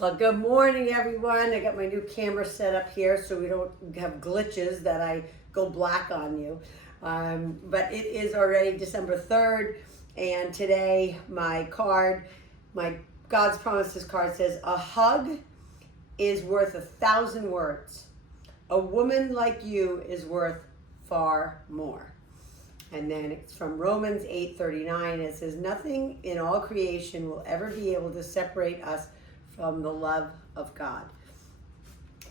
Well, good morning, everyone. I got my new camera set up here so we don't have glitches that I go black on you. But it is already December 3rd, and today my God's Promises card says, a hug is worth 1,000 words. A woman like you is worth far more. And then it's from Romans 8:39. It says, nothing in all creation will ever be able to separate us from the love of God.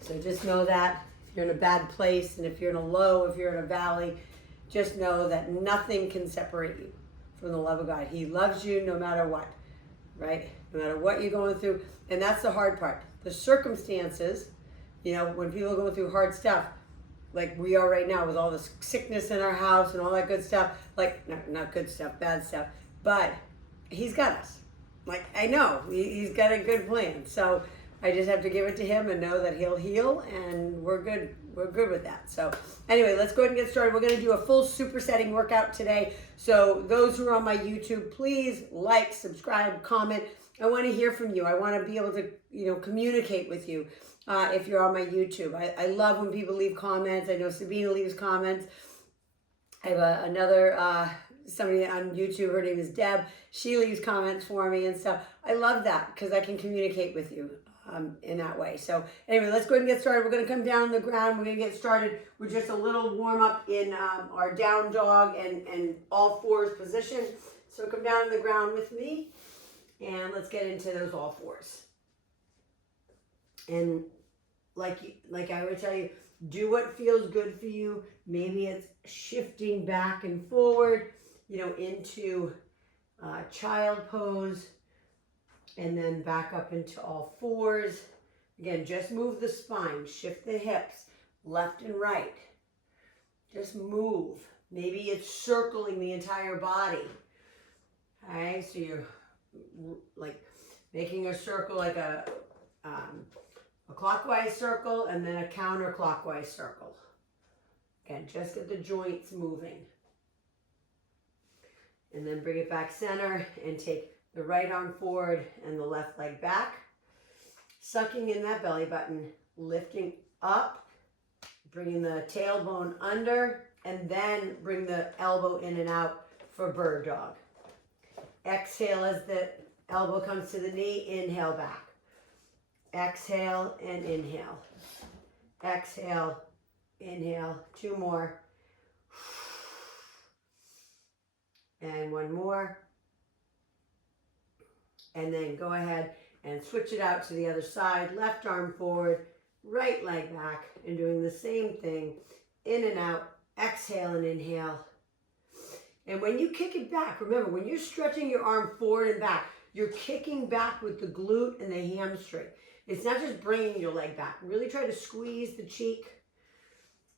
So just know that if you're in a bad place, and if you're in a low, if you're in a valley, just know that nothing can separate you from the love of God. He loves you no matter what, right? No matter what you're going through. And that's the hard part. The circumstances, when people are going through hard stuff, like we are right now with all this sickness in our house and all that good stuff, like not good stuff, bad stuff, but He's got us. Like, I know he's got a good plan. So I just have to give it to him and know that he'll heal, and we're good. We're good with that. So anyway, let's go ahead and get started. We're going to do a full supersetting workout today. So those who are on my YouTube, please like, subscribe, comment. I want to hear from you. I want to be able to, communicate with you if you're on my YouTube. I love when people leave comments. I know Sabina leaves comments. I have another somebody on YouTube, her name is Deb. She leaves comments for me and stuff. I love that because I can communicate with you in that way. So anyway, let's go ahead and get started. We're going to come down on the ground. We're going to get started with just a little warm up in our down dog and all fours position. So come down on the ground with me and let's get into those all fours. And like I would tell you, do what feels good for you. Maybe it's shifting back and forward, into child pose, and then back up into all fours. Again, just move the spine, shift the hips, left and right. Just move. Maybe it's circling the entire body. Okay, so you're like making a circle, like a clockwise circle and then a counterclockwise circle. Again, just get the joints moving. And then bring it back center and take the right arm forward and the left leg back. Sucking in that belly button, lifting up, bringing the tailbone under, and then bring the elbow in and out for bird dog. Exhale as the elbow comes to the knee, inhale back. Exhale and inhale. Exhale, inhale. Two more. And one more. And then go ahead and switch it out to the other side. Left arm forward, right leg back, and doing the same thing. In and out. Exhale and inhale. And when you kick it back, remember, when you're stretching your arm forward and back, you're kicking back with the glute and the hamstring. It's not just bringing your leg back. Really try to squeeze the cheek.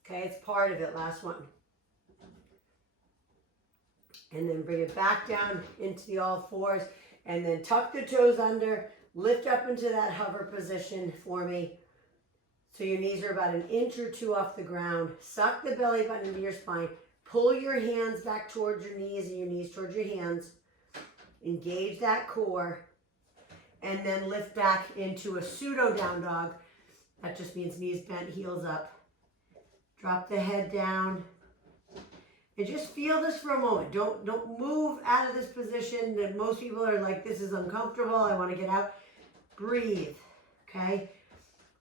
Okay, it's part of it. Last one. And then bring it back down into the all fours. And then tuck the toes under. Lift up into that hover position for me. So your knees are about 1 inch or 2 off the ground. Suck the belly button into your spine. Pull your hands back towards your knees and your knees towards your hands. Engage that core. And then lift back into a pseudo down dog. That just means knees bent, heels up. Drop the head down. And just feel this for a moment. Don't move out of this position that most people are like, this is uncomfortable, I want to get out. Breathe, okay?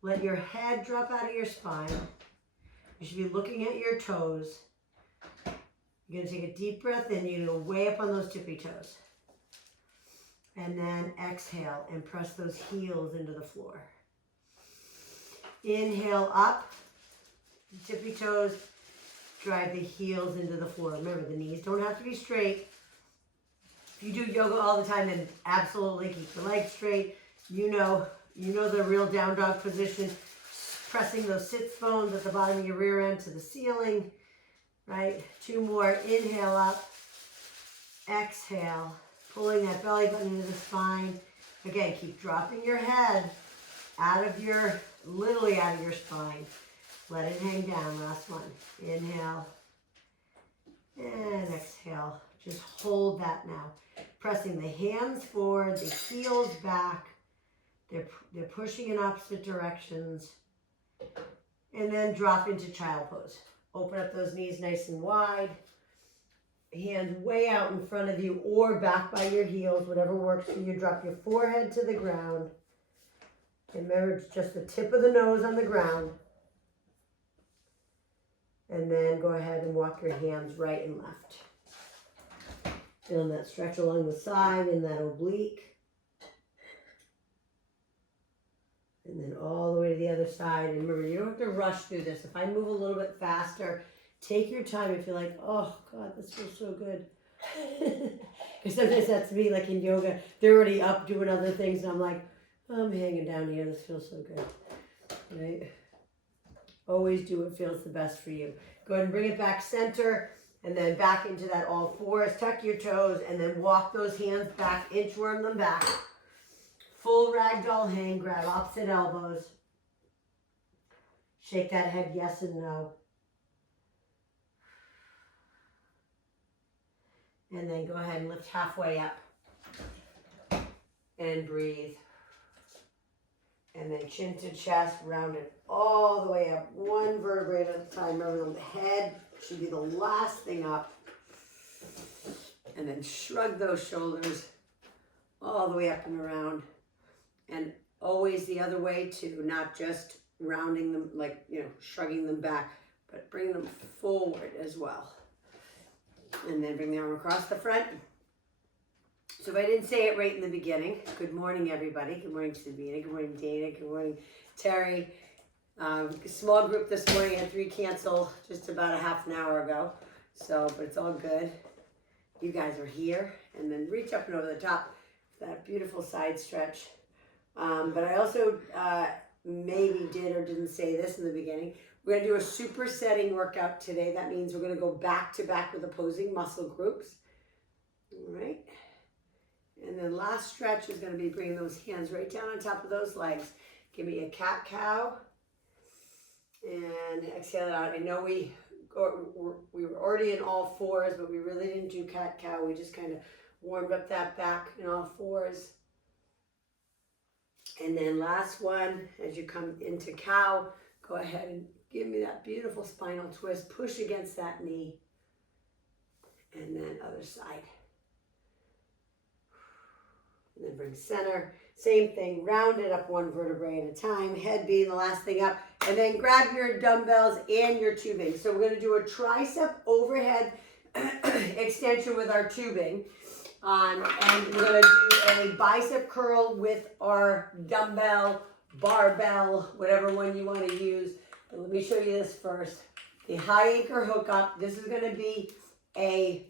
Let your head drop out of your spine. You should be looking at your toes. You're going to take a deep breath in. You're going to go way up on those tippy toes. And then exhale and press those heels into the floor. Inhale up, tippy toes, drive the heels into the floor. Remember, the knees don't have to be straight. If you do yoga all the time, then absolutely keep the legs straight. You know the real down dog position, pressing those sits bones at the bottom of your rear end to the ceiling, right? 2 more. Inhale up, exhale. Pulling that belly button into the spine. Again, keep dropping your head literally out of your spine. Let it hang down. Last one. Inhale. And exhale. Just hold that now. Pressing the hands forward, the heels back. They're pushing in opposite directions. And then drop into child pose. Open up those knees nice and wide. Hands way out in front of you or back by your heels, whatever works for you. Drop your forehead to the ground. And remember, it's just the tip of the nose on the ground. And then go ahead and walk your hands right and left. Feeling that stretch along the side and that oblique. And then all the way to the other side. And remember, you don't have to rush through this. If I move a little bit faster, take your time if you're like, oh, God, this feels so good. Because sometimes that's me, like in yoga. They're already up doing other things. And I'm like, oh, I'm hanging down here. This feels so good. Right? Always do what feels the best for you. Go ahead and bring it back center. And then back into that all fours. Tuck your toes. And then walk those hands back. Inchworm them back. Full ragdoll hang, grab opposite elbows. Shake that head yes and no. And then go ahead and lift halfway up. And breathe. And then chin to chest, round it all the way up. One vertebrae at a time. Remember, the head should be the last thing up. And then shrug those shoulders all the way up and around. And always the other way too, not just rounding them, like, shrugging them back, but bring them forward as well. And then bring the arm across the front. So if I didn't say it right in the beginning, good morning, everybody. Good morning, Sabina. Good morning, Dana. Good morning, Terry. Small group this morning. I had 3 cancel just about a half an hour ago. So, but it's all good. You guys are here. And then reach up and over the top. That beautiful side stretch. But I also maybe did or didn't say this in the beginning. We're going to do a supersetting workout today. That means we're going to go back to back with opposing muscle groups. All right. And then last stretch is going to be bringing those hands right down on top of those legs. Give me a cat-cow. And exhale it out. I know we were already in all fours, but we really didn't do cat-cow. We just kind of warmed up that back in all fours. And then last one, as you come into cow, go ahead and give me that beautiful spinal twist. Push against that knee. And then other side. And then bring center. Same thing, round it up one vertebrae at a time. Head being the last thing up. And then grab your dumbbells and your tubing. So we're going to do a tricep overhead extension with our tubing. And we're going to do a bicep curl with our dumbbell, barbell, whatever one you want to use. But let me show you this first. The high anchor hookup. This is going to be a,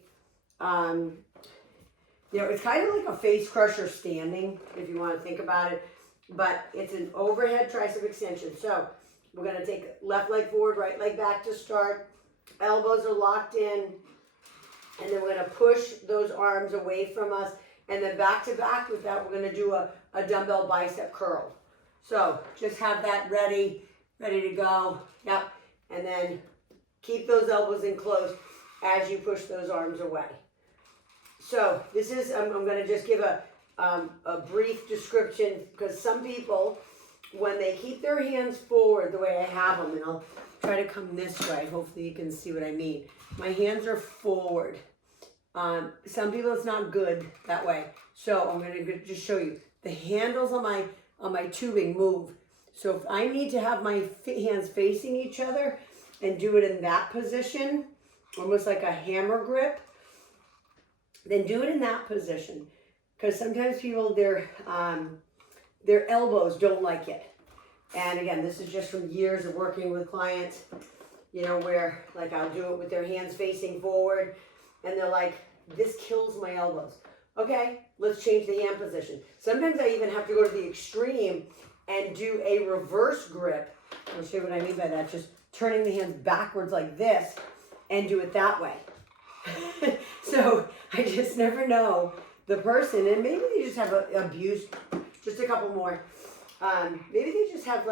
it's kind of like a face crusher standing, if you want to think about it. But it's an overhead tricep extension. So we're going to take left leg forward, right leg back to start. Elbows are locked in. And then we're going to push those arms away from us. And then back to back with that, we're going to do a dumbbell bicep curl. So just have that ready to go. Yep. And then keep those elbows in close as you push those arms away. So this is, I'm going to just give a brief description, because some people, when they keep their hands forward the way I have them, and I'll try to come this way, hopefully you can see what I mean. My hands are forward. Some people it's not good that way. So I'm going to just show you. The handles on my tubing move. So if I need to have my hands facing each other and do it in that position, almost like a hammer grip, then do it in that position. Because sometimes people, their elbows don't like it. And again, this is just from years of working with clients, where like I'll do it with their hands facing forward and they're like, this kills my elbows. Okay, let's change the hand position. Sometimes I even have to go to the extreme and do a reverse grip. I'll show you what I mean by that. Just turning the hands backwards like this and do it that way. So I just never know the person, and maybe they just have abused, just a couple more. Maybe they just have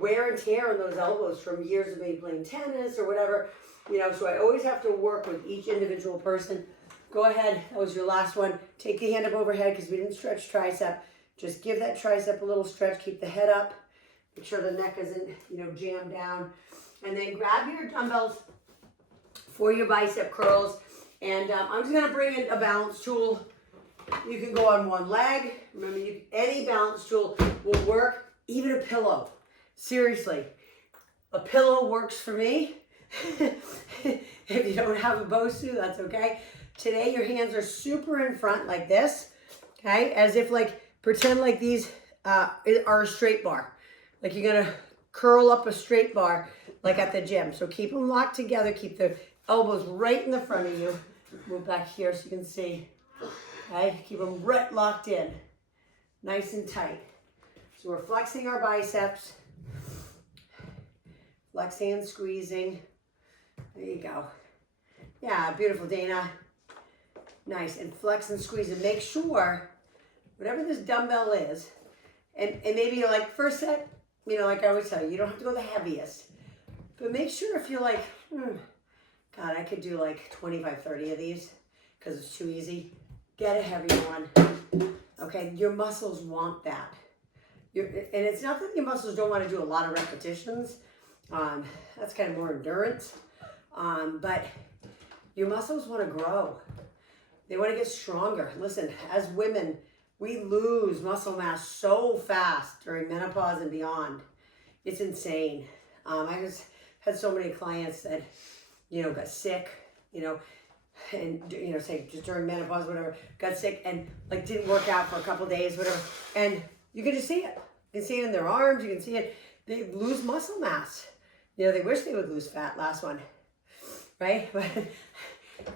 wear and tear on those elbows from years of maybe playing tennis or whatever, so I always have to work with each individual person. Go ahead, that was your last one. Take the hand up overhead because we didn't stretch tricep. Just give that tricep a little stretch, keep the head up, make sure the neck isn't, jammed down. And then grab your dumbbells for your bicep curls. And I'm just gonna bring in a balance tool. You can go on one leg. Remember, any balance tool will work, even a pillow. Seriously, a pillow works for me. If you don't have a Bosu, that's okay. Today, your hands are super in front like this, okay? As if pretend like these are a straight bar. Like you're gonna curl up a straight bar like at the gym. So keep them locked together, keep the elbows right in the front of you. Move back here so you can see, okay? Keep them right locked in, nice and tight. So we're flexing our biceps, flexing and squeezing. There you go. Yeah, beautiful, Dana. Nice, and flex and squeeze, and make sure, whatever this dumbbell is, and maybe first set, like I always tell you, you don't have to go the heaviest, but make sure if you're like, God, I could do 25, 30 of these because it's too easy, get a heavy one, okay? Your muscles want that. And it's not that your muscles don't want to do a lot of repetitions, that's kind of more endurance, but your muscles want to grow. They want to get stronger. Listen, as women, we lose muscle mass so fast during menopause and beyond. It's insane. I just had so many clients that, got sick, and, say just during menopause, whatever, got sick and didn't work out for a couple days, whatever. And you can just see it. You can see it in their arms. You can see it. They lose muscle mass. They wish they would lose fat, last one, right? But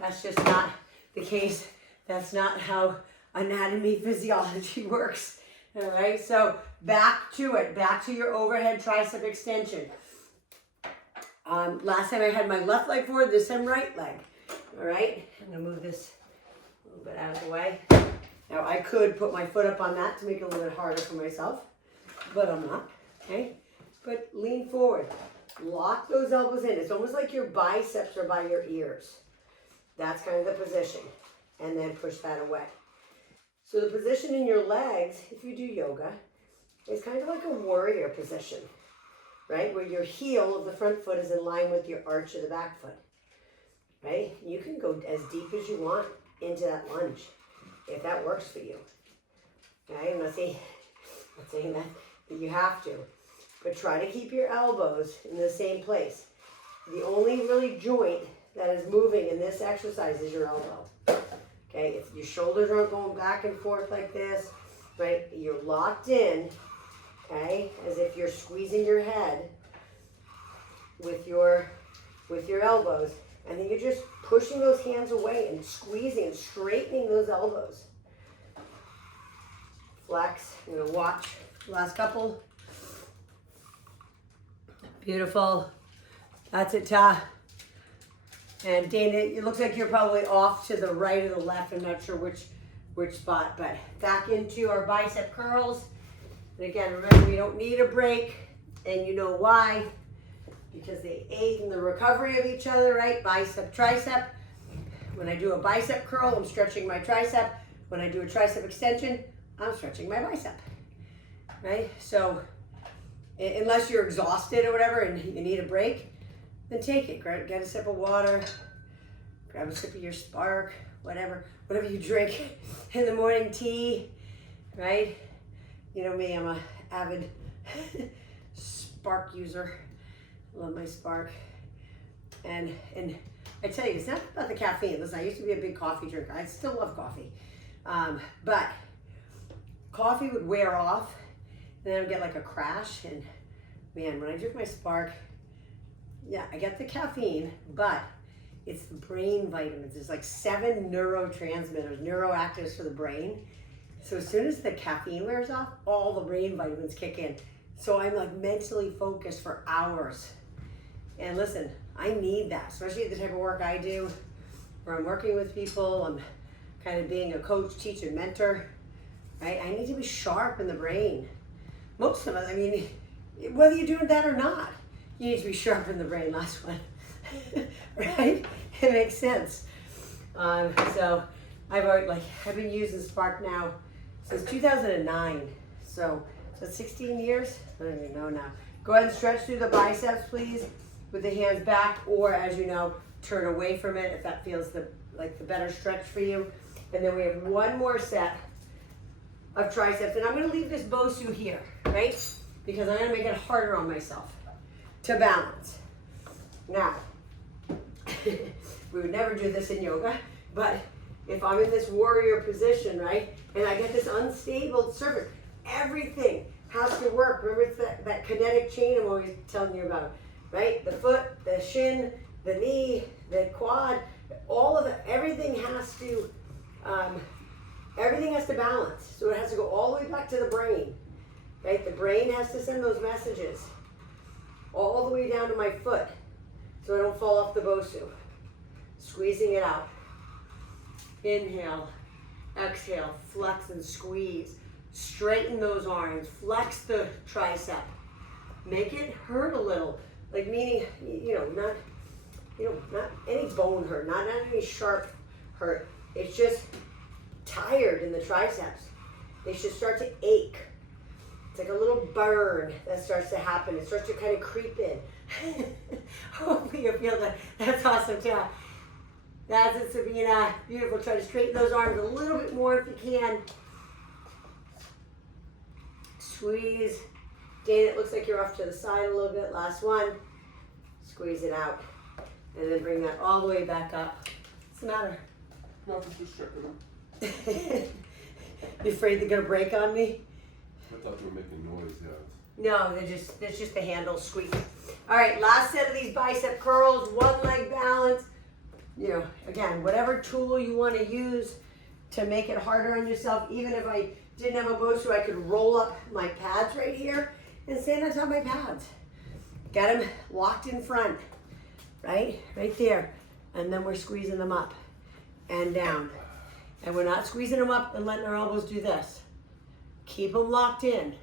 that's just not the case. That's not how anatomy physiology works. All right, so back to it, back to your overhead tricep extension. Last time I had my left leg forward, this time right leg. All right, I'm gonna move this a little bit out of the way. Now I could put my foot up on that to make it a little bit harder for myself, but I'm not, okay? But lean forward, lock those elbows in. It's almost like your biceps are by your ears. That's kind of the position. And then push that away. So the position in your legs, if you do yoga, is kind of like a warrior position, right? Where your heel of the front foot is in line with your arch of the back foot, right? You can go as deep as you want into that lunge, if that works for you. Okay, I'm not saying that you have to, but try to keep your elbows in the same place. The only really joint that is moving in this exercise is your elbow. Okay, if your shoulders aren't going back and forth like this, right? You're locked in, okay, as if you're squeezing your head with your elbows, and then you're just pushing those hands away and squeezing and straightening those elbows. Flex. I'm gonna watch the last couple. Beautiful. That's it, Ta. And Dana, it looks like you're probably off to the right or the left. I'm not sure which spot, but back into our bicep curls. And again, remember, we don't need a break, and you know why? Because they aid in the recovery of each other, right? Bicep, tricep. When I do a bicep curl, I'm stretching my tricep. When I do a tricep extension, I'm stretching my bicep, right? So unless you're exhausted or whatever and you need a break, then take it. Get a sip of water, grab a sip of your Spark, whatever you drink in the morning, tea, right? You know me, I'm an avid Spark user. I love my Spark. And I tell you, it's not about the caffeine. Listen, I used to be a big coffee drinker. I still love coffee. But coffee would wear off, and then I would get like a crash. And man, when I drink my Spark, yeah, I get the caffeine, but it's the brain vitamins. There's like 7 neurotransmitters, neuroactives for the brain. So as soon as the caffeine wears off, all the brain vitamins kick in. So I'm like mentally focused for hours. And listen, I need that, especially the type of work I do, where I'm working with people, I'm kind of being a coach, teacher, mentor, right? I need to be sharp in the brain. Most of us, I mean, whether you're doing that or not, you need to be sharp in the brain, last one, right? It makes sense. So I've been using Spark now since 2009. So that's 16 years? I don't even know now. Go ahead and stretch through the biceps, please, with the hands back, or as you know, turn away from it if that feels like the better stretch for you. And then we have one more set of triceps. And I'm gonna leave this Bosu here, right? Because I'm gonna make it harder on myself to balance. Now, we would never do this in yoga, but if I'm in this warrior position, right, and I get this unstable surface, everything has to work. Remember, it's that kinetic chain I'm always telling you about, right? The foot, the shin, the knee, the quad, all of it, everything has to balance. So it has to go all the way back to the brain, right? The brain has to send those messages all the way down to my foot so I don't fall off the Bosu. Squeezing it out. Inhale, exhale, flex and squeeze. Straighten those arms, flex the tricep. Make it hurt a little, like meaning, not any bone hurt, not any sharp hurt. It's just tired in the triceps. They should start to ache. It's like a little burn that starts to happen. It starts to kind of creep in. Hopefully you feel that. That's awesome too. That's it, Sabina. Beautiful. Try to straighten those arms a little bit more if you can. Squeeze. Dana, it looks like you're off to the side a little bit. Last one. Squeeze it out. And then bring that all the way back up. What's the matter? Nothing, just checking them. You afraid they're gonna break on me? I thought they were making noise, yeah. No, it's just the handle squeak. All right, last set of these bicep curls, one leg balance. Again, whatever tool you want to use to make it harder on yourself. Even if I didn't have a Bosu, I could roll up my pads right here and stand on top of my pads. Get them locked in front, right there. And then we're squeezing them up and down. And we're not squeezing them up and letting our elbows do this. Keep them locked in.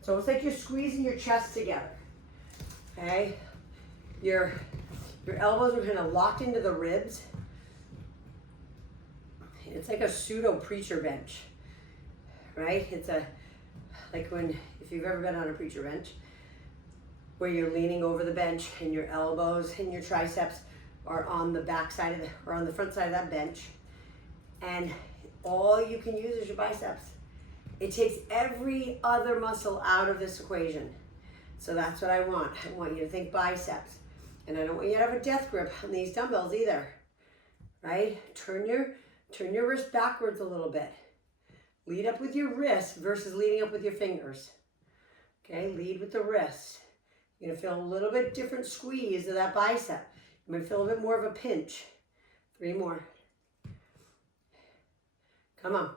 It's almost like you're squeezing your chest together, okay? Your elbows are kind of locked into the ribs. It's like a pseudo preacher bench, right? It's if you've ever been on a preacher bench, where you're leaning over the bench and your elbows and your triceps are on the back side or on the front side of that bench, and all you can use is your biceps. It takes every other muscle out of this equation. So that's what I want. I want you to think biceps. And I don't want you to have a death grip on these dumbbells either, right? Turn your wrist backwards a little bit. Lead up with your wrist versus leading up with your fingers. Okay, lead with the wrist. You're gonna feel a little bit different squeeze of that bicep. You might feel a bit more of a pinch. 3 more. Come on.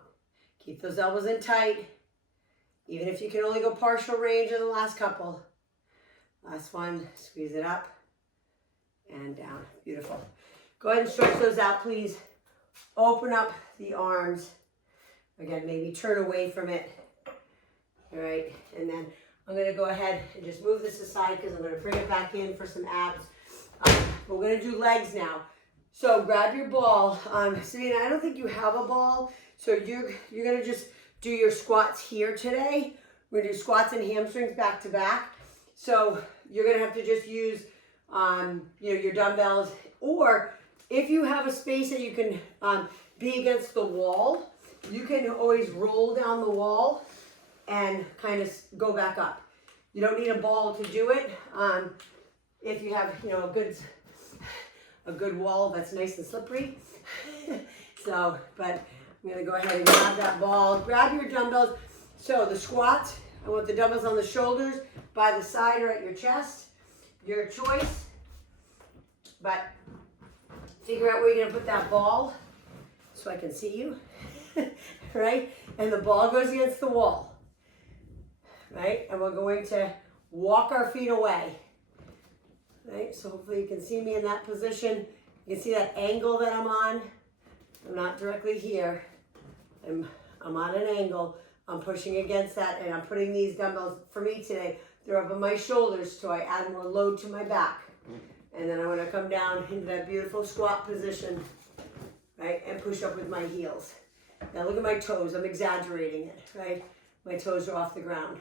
Keep those elbows in tight. Even if you can only go partial range in the last couple. Last one, squeeze it up and down. Beautiful. Go ahead and stretch those out, please. Open up the arms. Again, maybe turn away from it. All right, and then I'm gonna go ahead and just move this aside because I'm gonna bring it back in for some abs. We're gonna do legs now. So grab your ball. Sabina, I don't think you have a ball. So you're gonna just do your squats here today. We're gonna do squats and hamstrings back to back. So you're gonna have to just use your dumbbells, or if you have a space that you can be against the wall, you can always roll down the wall and kind of go back up. You don't need a ball to do it. If you have a good wall that's nice and slippery. But I'm gonna go ahead and grab that ball. Grab your dumbbells. So the squats, I want the dumbbells on the shoulders, by the side or at your chest. Your choice. But figure out where you're gonna put that ball so I can see you, right? And the ball goes against the wall, right? And we're going to walk our feet away, right? So hopefully you can see me in that position. You can see that angle that I'm on. I'm not directly here. I'm on an angle. I'm pushing against that, and I'm putting these dumbbells, for me today, they're up on my shoulders so I add more load to my back. And then I want to come down into that beautiful squat position, right? And push up with my heels. Now look at my toes. I'm exaggerating it, right? My toes are off the ground.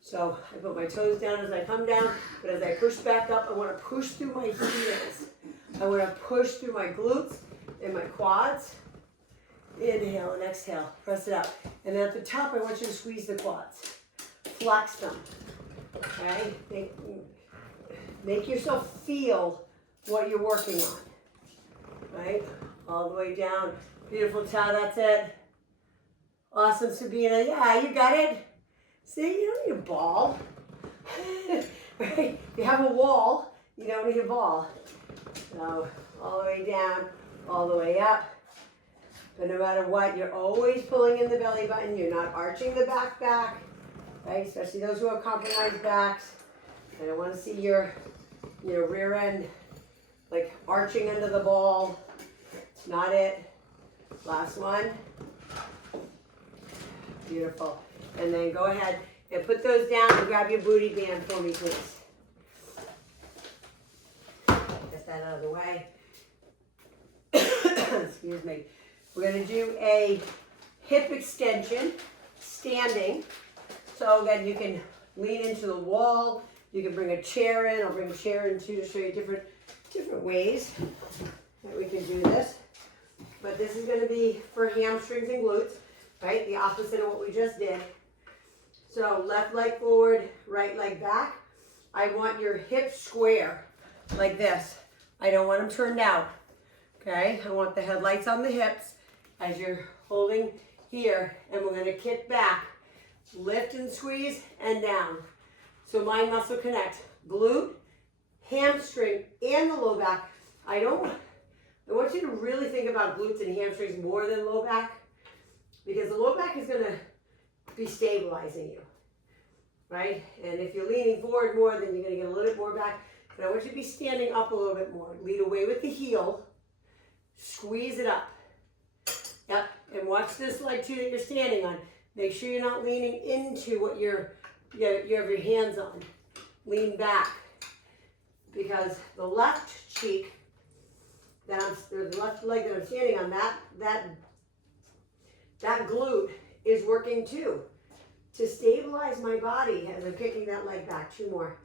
So I put my toes down as I come down, but as I push back up, I want to push through my heels. I want to push through my glutes and my quads. Inhale and exhale. Press it up. And then at the top, I want you to squeeze the quads. Flex them. Okay? Make yourself feel what you're working on. Right? All the way down. Beautiful, Todd. That's it. Awesome, Sabina. Yeah, you got it. See, you don't need a ball. Right? You have a wall. You don't need a ball. So, all the way down, all the way up. But no matter what, you're always pulling in the belly button. You're not arching the back, right? Especially those who have compromised backs. I don't want to see your rear end like arching under the ball. It's not it. Last one. Beautiful. And then go ahead and put those down and grab your booty band for me, please. Get that out of the way. Excuse me. We're going to do a hip extension, standing. So again, you can lean into the wall. You can bring a chair in. I'll bring a chair in too to show you different ways that we can do this. But this is going to be for hamstrings and glutes, right? The opposite of what we just did. So left leg forward, right leg back. I want your hips square like this. I don't want them turned out, okay? I want the headlights on the hips as you're holding here, and we're gonna kick back, lift and squeeze, and down. So mind muscle connect, glute, hamstring, and the low back. I want you to really think about glutes and hamstrings more than low back, because the low back is gonna be stabilizing you, right? And if you're leaning forward more, then you're gonna get a little bit more back. But I want you to be standing up a little bit more. Lead away with the heel, squeeze it up. Yep, and watch this leg too that you're standing on. Make sure you're not leaning into what you have your hands on. Lean back, because the left cheek, the left leg that I'm standing on, that glute is working too, to stabilize my body as I'm kicking that leg back. Two more.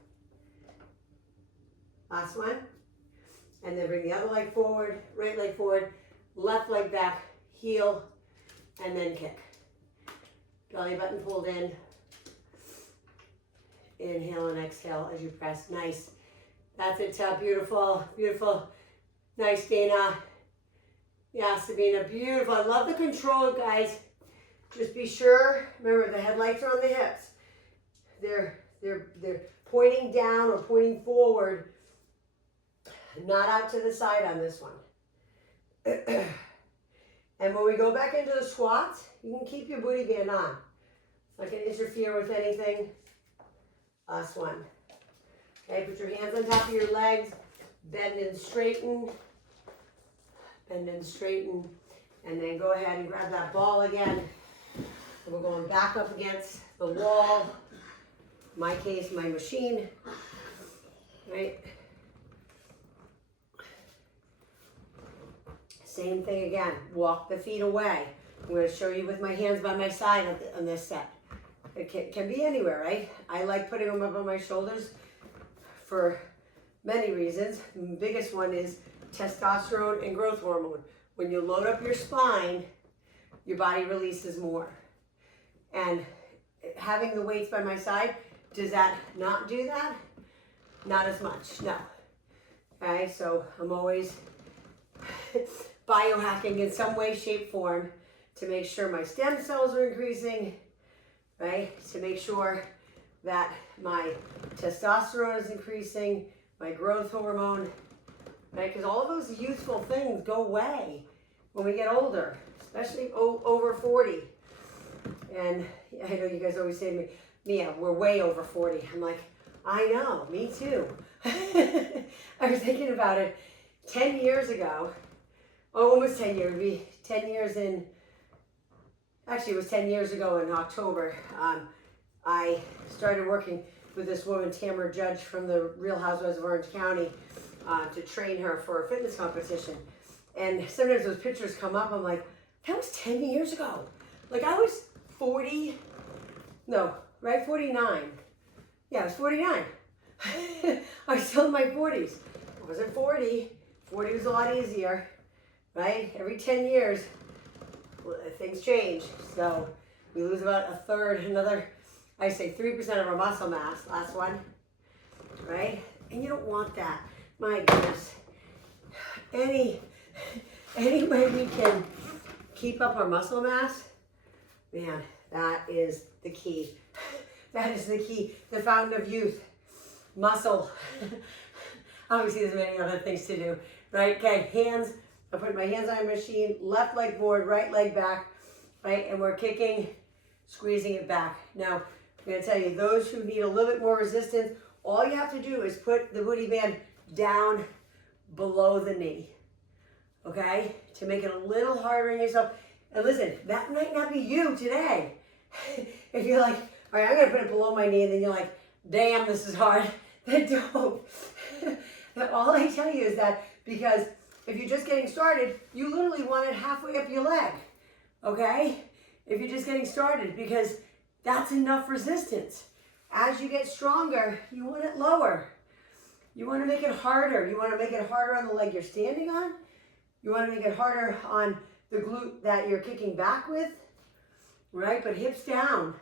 Last one. And then bring the other leg forward, right leg forward, left leg back, heel, and then kick. Belly button pulled in. Inhale and exhale as you press. Nice. That's it, Tab. Beautiful, beautiful. Nice, Dana. Yeah, Sabina, beautiful. I love the control, guys. Just be sure, remember the headlights are on the hips. They're pointing down or pointing forward, not out to the side on this one. And when we go back into the squats, you can keep your booty band on. It's not going to interfere with anything. Last one. Okay, put your hands on top of your legs, bend and straighten, and then go ahead and grab that ball again. And we're going back up against the wall. In my case, my machine, right? Same thing again, walk the feet away. I'm going to show you with my hands by my side on this set. It can be anywhere, right? I like putting them up on my shoulders for many reasons. The biggest one is testosterone and growth hormone. When you load up your spine, your body releases more. And having the weights by my side, does that not do that? Not as much, no. Okay, so I'm always biohacking in some way, shape, form to make sure my stem cells are increasing, right? To make sure that my testosterone is increasing, my growth hormone, right? Because all of those youthful things go away when we get older, especially over 40. And I know you guys always say to me, Mia, we're way over 40. I'm like, I know, me too. I was thinking about it 10 years ago. Oh, almost 10 years. It'd be 10 years in, actually it was 10 years ago in October. I started working with this woman, Tamara Judge from the Real Housewives of Orange County, to train her for a fitness competition. And sometimes those pictures come up, I'm like, That was 10 years ago. Like I was 40, no, right, 49. Yeah, I was 49. I was still in my 40s. I wasn't 40. 40 was a lot easier, right? Every 10 years, things change. So we lose about a third, another, I say 3% of our muscle mass, last one, right? And you don't want that. My goodness. Any way we can keep up our muscle mass, man, that is the key. That is the key. The fountain of youth. Muscle. Obviously, there's many other things to do, right? Okay, hands. I put my hands on the machine, left leg forward, right leg back, right? And we're kicking, squeezing it back. Now, I'm going to tell you, those who need a little bit more resistance, all you have to do is put the booty band down below the knee, okay? To make it a little harder on yourself. And listen, that might not be you today. If you're like, all right, I'm going to put it below my knee, and then you're like, damn, this is hard. Then don't. All I tell you is that because if you're just getting started, you literally want it halfway up your leg, okay? If you're just getting started, because that's enough resistance. As you get stronger, you want it lower. You want to make it harder. You want to make it harder on the leg you're standing on. You want to make it harder on the glute that you're kicking back with, right? But hips down.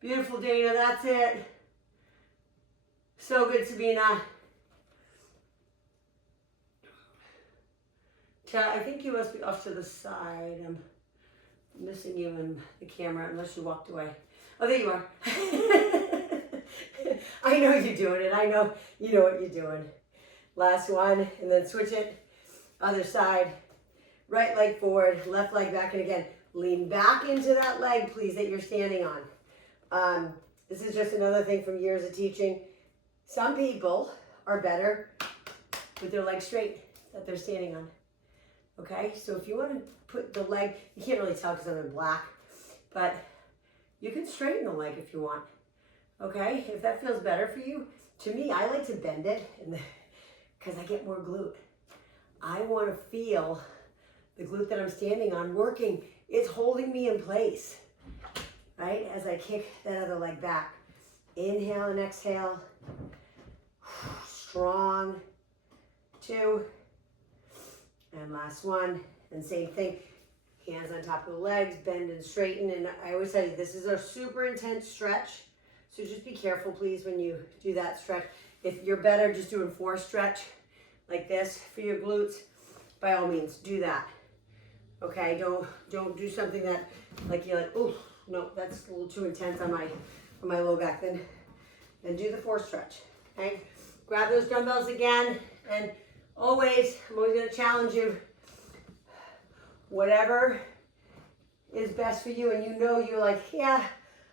Beautiful, Dana, that's it. So good, Sabina. I think you must be off to the side. I'm missing you in the camera unless you walked away. Oh, there you are. I know you're doing it. I know you know what you're doing. Last one, and then switch it. Other side. Right leg forward, left leg back, and again, lean back into that leg, please, that you're standing on. This is just another thing from years of teaching. Some people are better with their leg straight that they're standing on. Okay, so if you want to put the leg, you can't really tell because I'm in black, but you can straighten the leg if you want. Okay, if that feels better for you. To me, I like to bend it because I get more glute. I want to feel the glute that I'm standing on working. It's holding me in place, right? As I kick that other leg back. Inhale and exhale. Strong. 2. And last one. And same thing. Hands on top of the legs, bend and straighten. And I always tell you, this is a super intense stretch. So just be careful, please, when you do that stretch. If you're better just doing 4 stretch like this for your glutes, by all means, do that. Okay, don't do something that like you're like, oh no, that's a little too intense on my low back. Then do the 4 stretch. Okay, grab those dumbbells again, and I'm always gonna challenge you. Whatever is best for you, and you know you're like, yeah,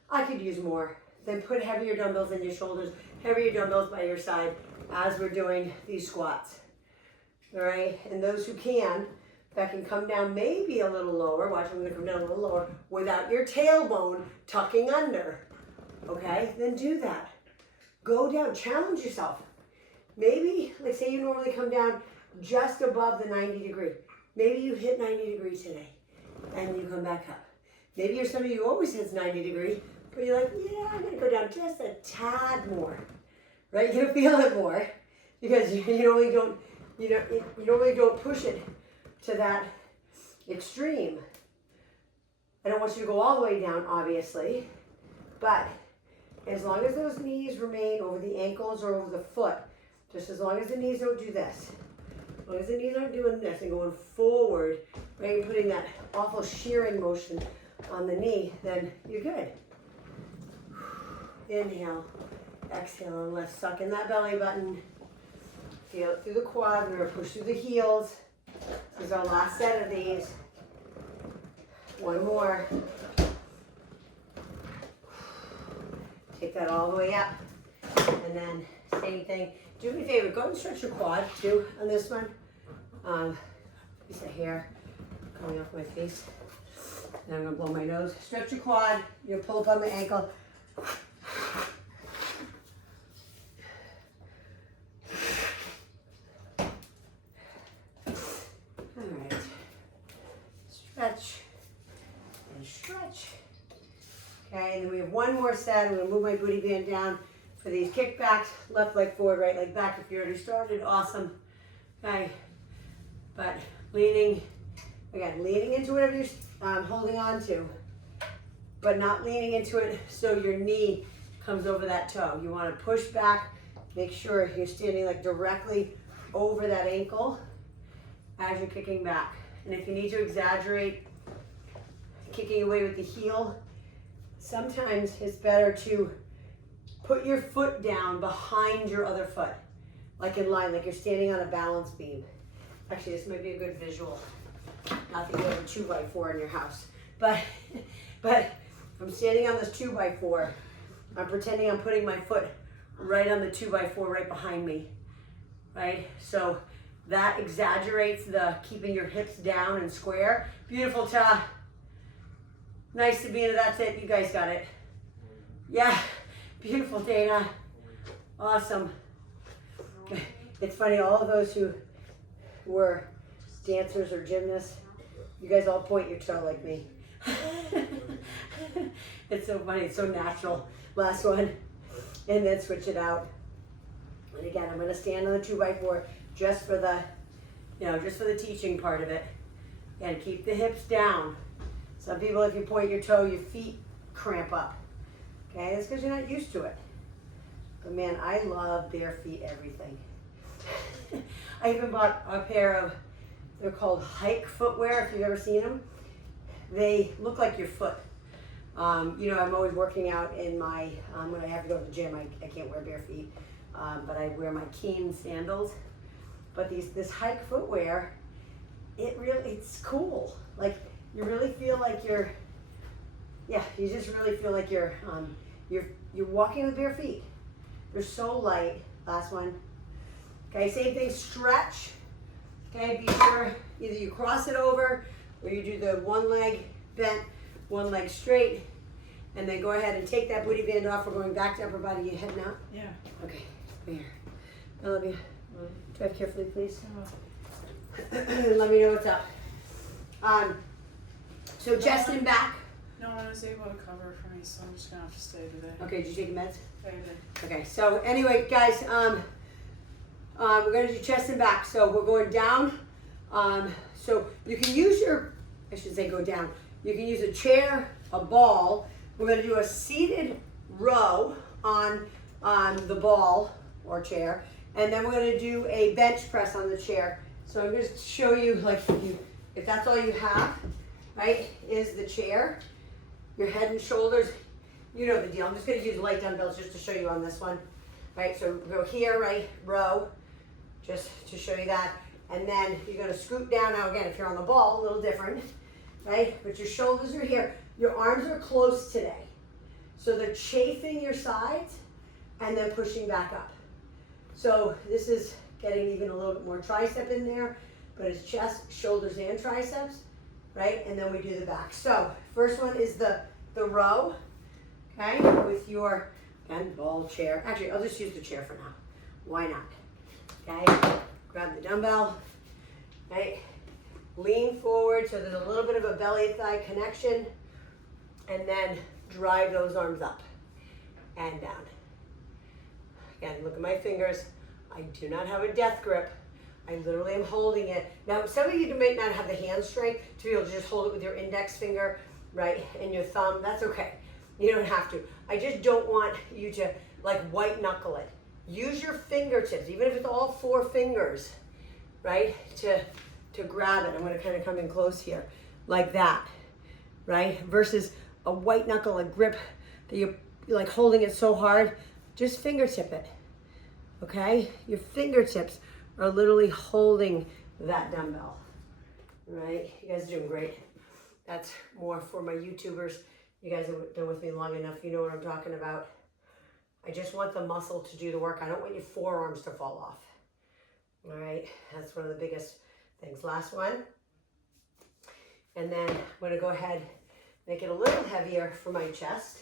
I could use more. Then put heavier dumbbells in your shoulders, heavier dumbbells by your side as we're doing these squats. All right, and those who can, that can come down maybe a little lower. Watch, I'm gonna come down a little lower without your tailbone tucking under. Okay, then do that. Go down, challenge yourself. Maybe, let's say you normally come down just above the 90 degree. Maybe you hit 90 degrees today and you come back up. Maybe you're somebody who always hits 90 degree, but you're like, yeah, I'm gonna go down just a tad more, right? You feel it more because you normally don't push it to that extreme. I don't want you to go all the way down, obviously, but as long as those knees remain over the ankles or over the foot, just as long as the knees don't do this, as long as the knees aren't doing this and going forward, right, and putting that awful shearing motion on the knee, then you're good. Inhale, exhale, and let's suck in that belly button. Feel it through the quad. We're going to push through the heels. This is our last set of these. One more. Take that all the way up. And then same thing. Do me a favor, go and stretch your quad too on this one. Piece of hair coming off my face. Now I'm going to blow my nose. Stretch your quad. You're going to pull up on my ankle. Stretch, Okay, and then we have one more set. I'm gonna move my booty band down for these kickbacks. Left leg forward, right leg back. If you already started, awesome. Okay, but leaning into whatever you're holding on to, but not leaning into it so your knee comes over that toe. You wanna push back, make sure you're standing like directly over that ankle as you're kicking back. And if you need to exaggerate kicking away with the heel, sometimes it's better to put your foot down behind your other foot, like in line, like you're standing on a balance beam. Actually, this might be a good visual. Not that you have a 2x4 in your house, but I'm standing on this 2x4. I'm pretending I'm putting my foot right on the 2x4 right behind me, right? So that exaggerates the keeping your hips down and square. Beautiful, Ta. Nice to be in it. That's it. You guys got it. Yeah. Beautiful, Dana. Awesome. It's funny, all of those who were dancers or gymnasts, you guys all point your toe like me. It's so funny. It's so natural. Last one. And then switch it out. And again, I'm going to stand on the 2x4 just for the, just for the teaching part of it. And keep the hips down. Some people, if you point your toe, your feet cramp up. Okay, that's because you're not used to it. But man, I love bare feet everything. I even bought a pair of, they're called hike footwear, if you've ever seen them. They look like your foot. I'm always working out in my, when I have to go to the gym, I can't wear bare feet, but I wear my Keen sandals. But this hike footwear, it's cool. Like, you really feel like you just really feel like you're walking with bare feet. They're so light. Last one. Okay, same thing, stretch. Okay, be sure either you cross it over or you do the one leg bent, one leg straight, and then go ahead and take that booty band off. We're going back to upper body. You heading out? Yeah. Okay, come here. I love you. Drive carefully, please. Let me know what's up. So chest and back. No one was able to cover it for me, so I'm just gonna have to stay today. Okay, did you take your meds? I did. Okay, so anyway, guys, we're gonna do chest and back. So we're going down. So you can use I should say go down. You can use a chair, a ball. We're gonna do a seated row on the ball or chair, and then we're gonna do a bench press on the chair. So I'm gonna show you, like, if that's all you have, right, is the chair, your head and shoulders, you know the deal. I'm just gonna use light dumbbells just to show you on this one, right? So go here, right, row, just to show you that. And then you're gonna scoot down. Now again, if you're on the ball, a little different, right? But your shoulders are here. Your arms are close today. So they're chafing your sides and then pushing back up. So this is getting even a little bit more tricep in there, but it's chest, shoulders, and triceps, right? And then we do the back. So first one is the row, okay? With your, again, ball chair. Actually, I'll just use the chair for now. Why not? Okay, grab the dumbbell, right? Lean forward so there's a little bit of a belly thigh connection, and then drive those arms up and down. Again, look at my fingers. I do not have a death grip. I literally am holding it. Now, some of you may not have the hand strength to be able to just hold it with your index finger, right, and your thumb. That's okay. You don't have to. I just don't want you to, like, white knuckle it. Use your fingertips, even if it's all 4 fingers, right, to grab it. I'm going to kind of come in close here, like that, right, versus a white knuckle, a grip that you're like holding it so hard. Just fingertip it, okay? Your fingertips are literally holding that dumbbell, right? You guys are doing great. That's more for my YouTubers. You guys have been with me long enough. You know what I'm talking about. I just want the muscle to do the work. I don't want your forearms to fall off. All right, that's one of the biggest things. Last one. And then I'm gonna go ahead, make it a little heavier for my chest,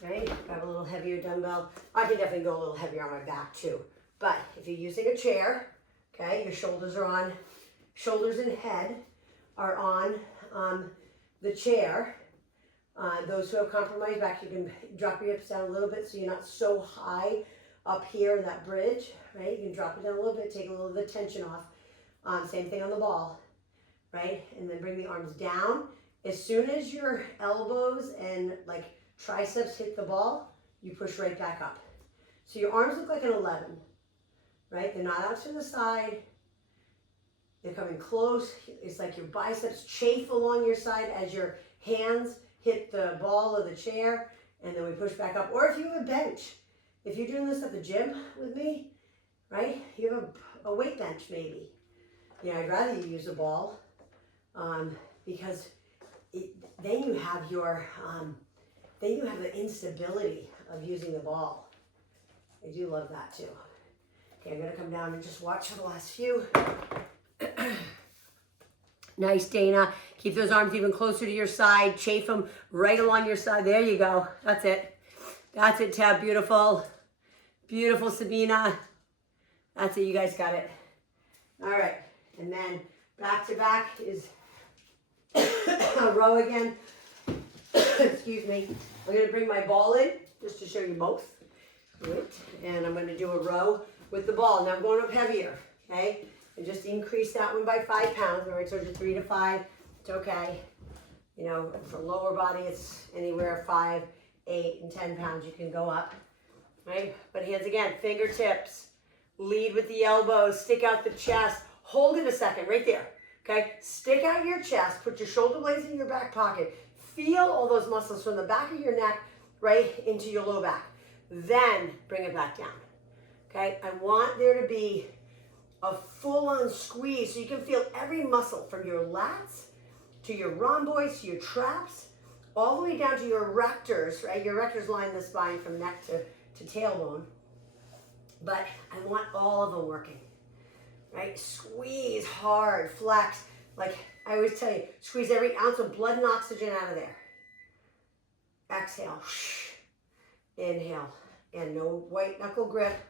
right? Grab a little heavier dumbbell. I can definitely go a little heavier on my back too. But if you're using a chair, okay, your shoulders and head are on the chair. Those who have compromised back, you can drop your hips down a little bit so you're not so high up here in that bridge, right? You can drop it down a little bit, take a little of the tension off. Same thing on the ball, right? And then bring the arms down. As soon as your elbows and like triceps hit the ball, you push right back up. So your arms look like an 11, right? They're not out to the side. They're coming close. It's like your biceps chafe along your side as your hands hit the ball of the chair, and then we push back up. Or if you have a bench, if you're doing this at the gym with me, right? You have a weight bench maybe. Yeah, I'd rather you use a ball because then you have your, then you have the instability of using the ball. I do love that too. Okay, I'm gonna come down and just watch for the last few. Nice, Dana. Keep those arms even closer to your side. Chafe them right along your side. There you go. That's it. That's it, Tab. Beautiful. Beautiful, Sabina. That's it. You guys got it. All right. And then back to back is a row again. Excuse me. I'm going to bring my ball in just to show you both. Right. And I'm going to do a row with the ball. Now I'm going up heavier. Okay. And just increase that one by 5 pounds. All right, so just 3 to 5, it's okay. You know, for lower body, it's anywhere 5, 8, and 10 pounds you can go up, right? But hands again, fingertips, lead with the elbows, stick out the chest, hold it a second, right there, okay? Stick out your chest, put your shoulder blades in your back pocket, feel all those muscles from the back of your neck right into your low back. Then bring it back down, okay? I want there to be a full-on squeeze so you can feel every muscle from your lats to your rhomboids to your traps all the way down to your rectors, right? Your rectors line the spine from neck to tailbone. But I want all of them working, right? Squeeze hard, flex. Like I always tell you, squeeze every ounce of blood and oxygen out of there. Exhale. Inhale. And no white knuckle grip,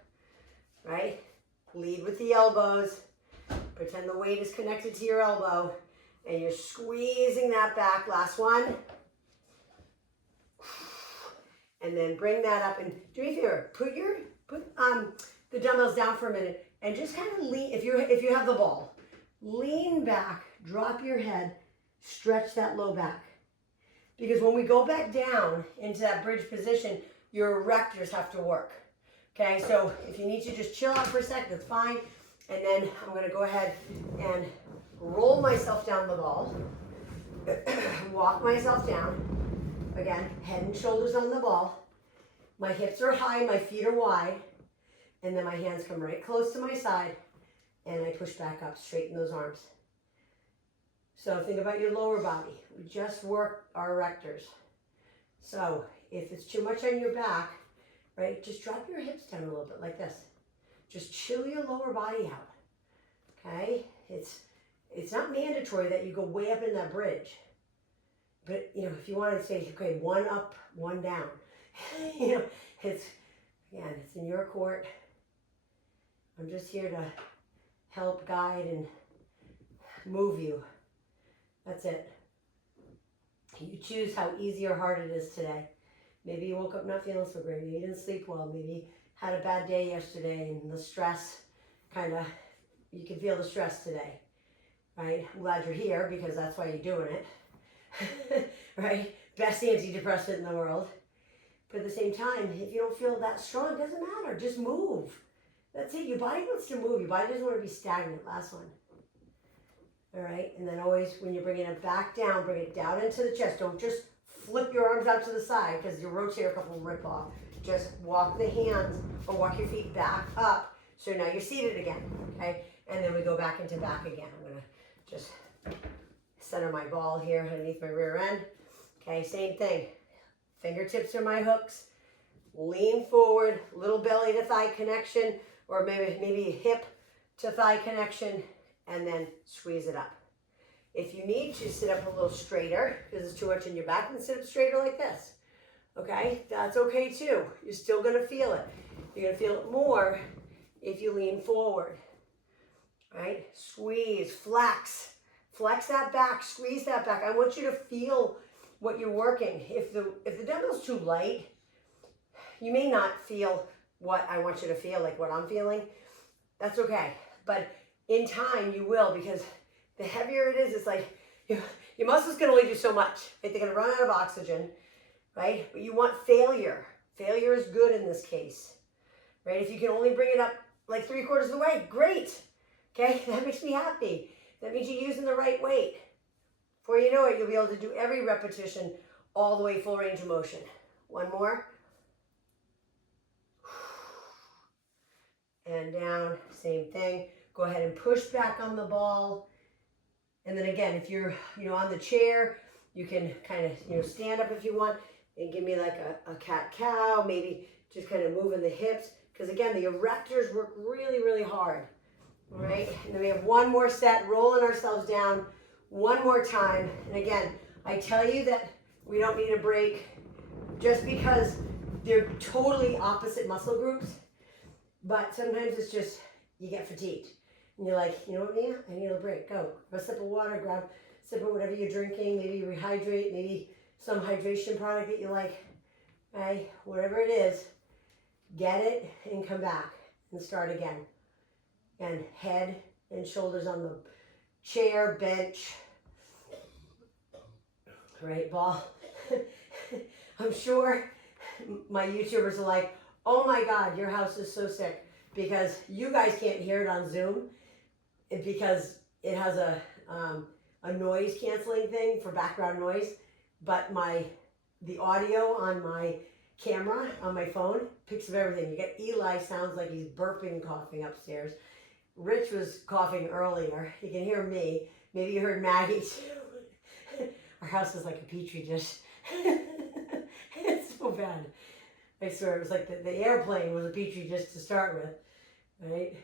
right? Lead with the elbows. Pretend the weight is connected to your elbow. And you're squeezing that back. Last one. And then bring that up. And do me a favor. Put the dumbbells down for a minute. And just kind of lean. If you have the ball, lean back. Drop your head. Stretch that low back. Because when we go back down into that bridge position, your erectors have to work. Okay, so if you need to just chill out for a sec, that's fine. And then I'm going to go ahead and roll myself down the ball. Walk myself down. Again, head and shoulders on the ball. My hips are high, my feet are wide. And then my hands come right close to my side. And I push back up, straighten those arms. So think about your lower body. We just work our erectors. So if it's too much on your back, right, just drop your hips down a little bit like this. Just chill your lower body out, okay? It's not mandatory that you go way up in that bridge. But, you know, if you want to say, okay, one up, one down, you know, it's in your court. I'm just here to help guide and move you. That's it. You choose how easy or hard it is today. Maybe you woke up not feeling so great. Maybe you didn't sleep well. Maybe you had a bad day yesterday and the stress you can feel the stress today, right? I'm glad you're here because that's why you're doing it, right? Best antidepressant in the world. But at the same time, if you don't feel that strong, it doesn't matter. Just move. That's it. Your body wants to move. Your body doesn't want to be stagnant. Last one. All right. And then always when you're bringing it back down, bring it down into the chest. Don't just flip your arms out to the side because your rotator cuff will rip off. Just walk the hands or walk your feet back up. So now you're seated again, okay? And then we go back into back again. I'm gonna just center my ball here underneath my rear end. Okay, same thing. Fingertips are my hooks. Lean forward, little belly to thigh connection, or maybe hip to thigh connection, and then squeeze it up. If you need to sit up a little straighter, because it's too much in your back, then sit up straighter like this. Okay, that's okay too. You're still gonna feel it. You're gonna feel it more if you lean forward. Right? Squeeze, flex. Flex that back, squeeze that back. I want you to feel what you're working. If the dumbbell's too light, you may not feel what I want you to feel, like what I'm feeling. That's okay. But in time, you will, because the heavier it is, it's like your muscles can only do so much. Right? They're going to run out of oxygen, right? But you want failure. Failure is good in this case, right? If you can only bring it up like 3/4 of the way, great. Okay, that makes me happy. That means you're using the right weight. Before you know it, you'll be able to do every repetition all the way full range of motion. One more. And down, same thing. Go ahead and push back on the ball. And then again, if you're on the chair, you can kind of stand up if you want and give me like a cat-cow, maybe just kind of moving the hips. Because again, the erectors work really, really hard. All right, and then we have one more set, rolling ourselves down one more time. And again, I tell you that we don't need a break just because they're totally opposite muscle groups. But sometimes it's just, you get fatigued. And you're like, you know what, Mia? I need a break. Go. Grab a sip of water, grab a sip of whatever you're drinking. Maybe you rehydrate, maybe some hydration product that you like. Okay? Whatever it is, get it and come back and start again. And head and shoulders on the chair, bench. Right, ball. I'm sure my YouTubers are like, oh my God, your house is so sick, because you guys can't hear it on Zoom because it has a noise canceling thing for background noise, but the audio on my camera on my phone picks up everything. You get Eli sounds like he's burping, coughing upstairs. Rich was coughing earlier. You can hear me. Maybe you heard Maggie too. Our house is like a petri dish. It's so bad. I swear, it was like the airplane was a petri dish to start with. Right?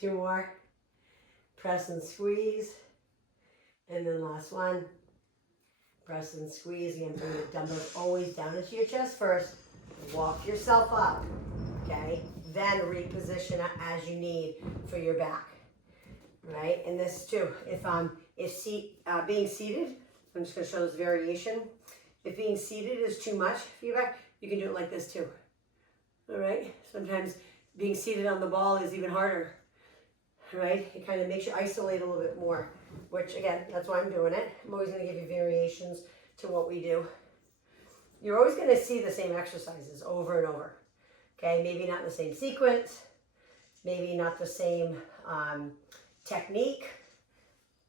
2 more. Press and squeeze. And then last one. Press and squeeze. Again, bring the dumbbells always down into your chest first. Walk yourself up. Okay? Then reposition it as you need for your back. Right? And this too. If being seated, I'm just going to show this variation. If being seated is too much for your back, you can do it like this too. All right? Sometimes being seated on the ball is even harder. Right? It kind of makes you isolate a little bit more, which again, that's why I'm doing it. I'm always going to give you variations to what we do. You're always going to see the same exercises over and over. Okay? Maybe not the same sequence, maybe not the same technique,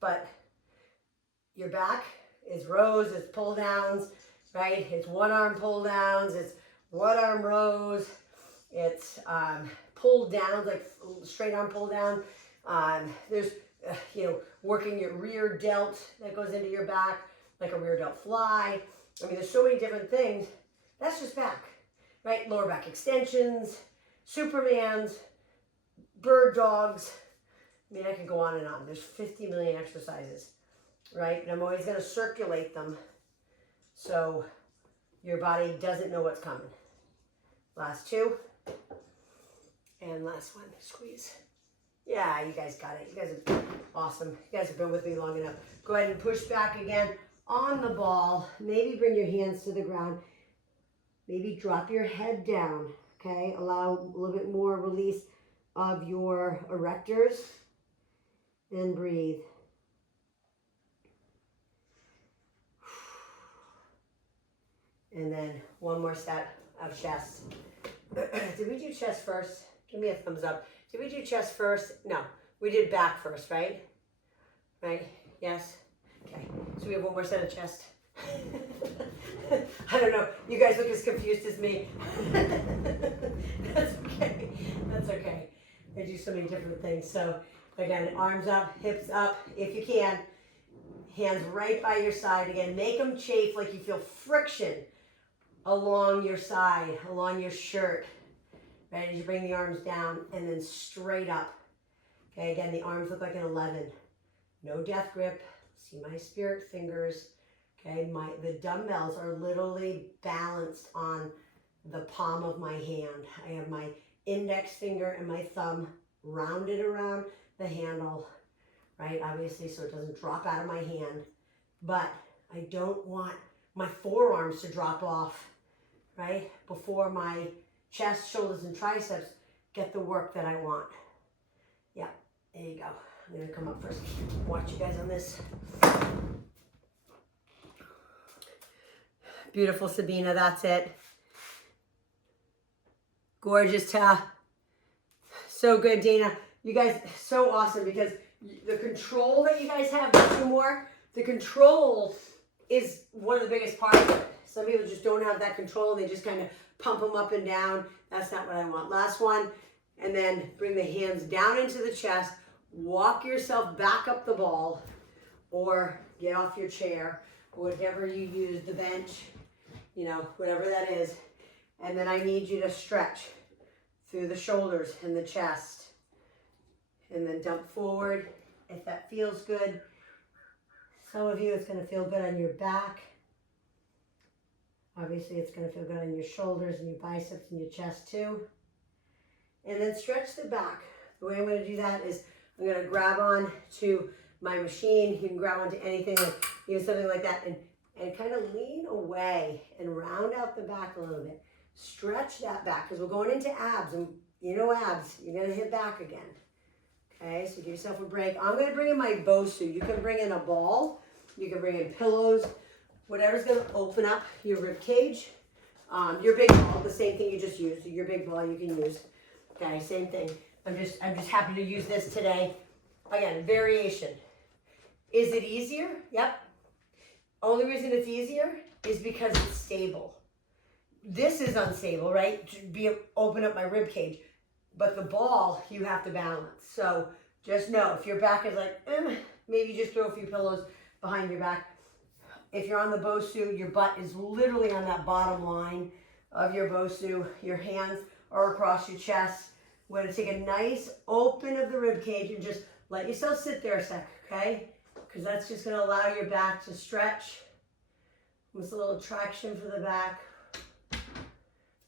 but your back is rows, it's pull downs, right? It's one arm pull downs, it's one arm rows, it's pull downs, like straight arm pull down. There's, working your rear delt that goes into your back, like a rear delt fly. I mean, there's so many different things. That's just back, right? Lower back extensions, Supermans, bird dogs. I mean, I can go on and on. There's 50 million exercises, right? And I'm always going to circulate them so your body doesn't know what's coming. Last 2. And last one, squeeze. Yeah, you guys got it. You guys are awesome. You guys have been with me long enough. Go ahead and push back again on the ball. Maybe bring your hands to the ground. Maybe drop your head down, okay? Allow a little bit more release of your erectors. And breathe. And then one more set of chest. Did we do chest first? Give me a thumbs up. Did we do chest first? No, we did back first, right? Right? Yes? Okay, so we have one more set of chest. I don't know. You guys look as confused as me. That's okay. That's okay. I do so many different things. So again, arms up, hips up, if you can. Hands right by your side. Again, make them chafe like you feel friction along your side, along your shirt. Right, as you bring the arms down and then straight up. Okay, again, the arms look like an 11. No death grip. See my spirit fingers. Okay, the dumbbells are literally balanced on the palm of my hand. I have my index finger and my thumb rounded around the handle, right? Obviously, so it doesn't drop out of my hand. But I don't want my forearms to drop off, right? Before my chest, shoulders, and triceps get the work that I want. Yeah, there you go. I'm gonna come up first, watch you guys on this. Beautiful, Sabina, that's it. Gorgeous, Ta. So good, Dana. You guys, so awesome, because the control that you guys have, two more, the control is one of the biggest parts of it. Some people just don't have that control and they just kind of pump them up and down. That's not what I want. Last one, and then bring the hands down into the chest, walk yourself back up the ball, or get off your chair, whatever you use, the bench, you know, whatever that is. And then I need you to stretch through the shoulders and the chest. And then dump forward if that feels good. Some of you, it's going to feel good on your back. Obviously, it's going to feel good on your shoulders and your biceps and your chest too. And then stretch the back. The way I'm going to do that is I'm going to grab on to my machine. You can grab onto anything, like even something like that, and kind of lean away and round out the back a little bit. Stretch that back, because we're going into abs, and you know abs, you're going to hit back again. Okay, so give yourself a break. I'm going to bring in my Bosu. You can bring in a ball. You can bring in pillows. Whatever's going to open up your rib cage. Your big ball, the same thing you just used. Your big ball you can use. Okay, same thing. I'm just happy to use this today. Again, variation. Is it easier? Yep. Only reason it's easier is because it's stable. This is unstable, right? To open up my rib cage. But the ball, you have to balance. So just know, if your back is like, maybe just throw a few pillows behind your back. If you're on the Bosu, your butt is literally on that bottom line of your Bosu. Your hands are across your chest. We're going to take a nice open of the rib cage and just let yourself sit there a sec, okay? Because that's just going to allow your back to stretch. With a little traction for the back.